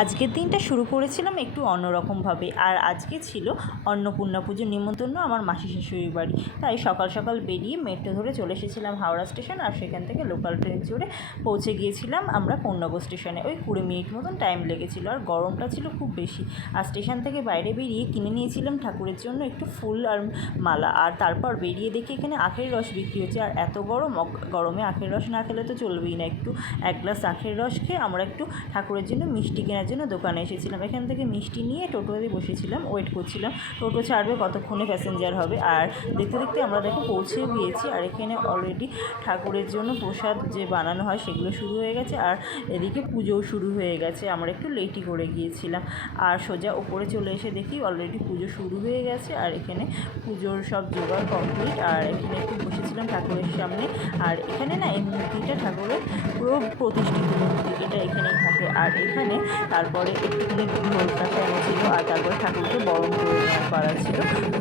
আজকের দিনটা শুরু করেছিলাম একটু অন্যরকমভাবে। আর আজকে ছিল অন্নপূর্ণা পুজোর নিমন্ত্রণ আমার মাসি শাশুড়ির বাড়ি। তাই সকাল সকাল বেরিয়ে মেট্রো ধরে চলে এসেছিলাম হাওড়া স্টেশন, আর সেখান থেকে লোকাল ট্রেন চড়ে পৌঁছে গিয়েছিলাম আমরা পূর্ণনগর স্টেশনে। ওই 20 মিনিট মতন টাইম লেগেছিলো, আর গরমটা ছিল খুব বেশি। আর স্টেশন থেকে বাইরে বেরিয়ে কিনে নিয়েছিলাম ঠাকুরের জন্য একটু ফুল আর মালা। আর তারপর বেরিয়ে দেখি এখানে আখের রস বিক্রি হচ্ছে, আর এত গরমে আখের রস না খেলে তো চলবেই না। একটু এক গ্লাস আখের রস খেয়ে আমরা একটু ঠাকুরের জন্য মিষ্টি কেনার জন্য দোকানে এসেছিলাম। এখান থেকে মিষ্টি নিয়ে টোটোতে বসেছিলাম, ওয়েট করছিলাম টোটো ছাড়বে, কতক্ষণে প্যাসেঞ্জার হবে। আর দেখতে দেখতে আমরা দেখো পৌঁছেও গিয়েছি। আর এখানে অলরেডি ঠাকুরের জন্য প্রসাদ যে বানানো হয় সেগুলো শুরু হয়ে গেছে, আর এদিকে পুজোও শুরু হয়ে গেছে। আমরা একটু লেটই করে গিয়েছিলাম, আর সোজা উপরে চলে এসে দেখি অলরেডি পুজো শুরু হয়ে গেছে। আর এখানে পুজোর সব জোগাড় কমপ্লিট। আর এখানে একটু বসেছিলাম ঠাকুরের সামনে। আর এখানে না এই মূর্তিটা ঠাকুরের পুরো প্রতিষ্ঠিত মূর্তি, এটা এখানেই থাকে। আর এখানে তারপরে একটুখানি ঢোল কাটানো ছিল, আর তারপরে ঠাকুরকে বরণ করে নেওয়ার পালা ছিল।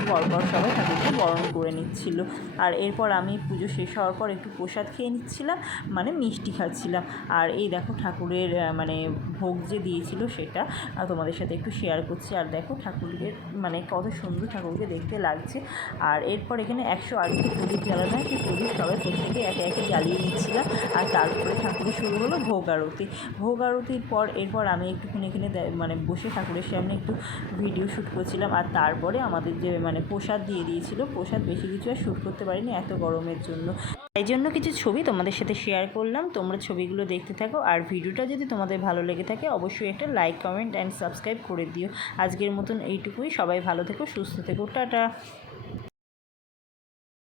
পরপর সবাই ঠাকুরকে বরণ করে নিচ্ছিল। আর এরপর আমি পুজো শেষ হওয়ার পর একটু প্রসাদ খেয়ে নিচ্ছিলাম, মানে মিষ্টি খাচ্ছিলাম। আর এই দেখো ঠাকুরের মানে ভোগ যে দিয়েছিল সেটা তোমাদের সাথে একটু শেয়ার করছি। আর দেখো ঠাকুরের মানে কত সুন্দর ঠাকুরকে দেখতে লাগছে। আর এরপর এখানে 108টি প্রদীপ জ্বালানো হয়, সেই প্রদীপ সবাই প্রত্যেকে একে একে জ্বালিয়ে নিচ্ছিলাম। আর তারপরে ঠাকুরের শুরু হলো ভোগ আরতি। ভোগ আরতির পর এরপর আমি একটুখানি এখানে মানে বসে ঠাকুরের সামনে একটু ভিডিও শ্যুট করছিলাম। আর তারপরে আমাদের যে মানে প্রসাদ দিয়ে দিয়েছিল, প্রসাদ বেশি কিছু আর শ্যুট করতে পারিনি এত গরমের জন্য। তাই জন্য কিছু ছবি তোমাদের সাথে শেয়ার করলাম, তোমরা ছবিগুলো দেখতে থাকো। আর ভিডিওটা যদি তোমাদের ভালো লেগে থাকে অবশ্যই একটা লাইক, কমেন্ট অ্যান্ড সাবস্ক্রাইব করে দিও। আজকের মতন এইটুকুই। সবাই ভালো থেকো, সুস্থ থেকো, টাটা।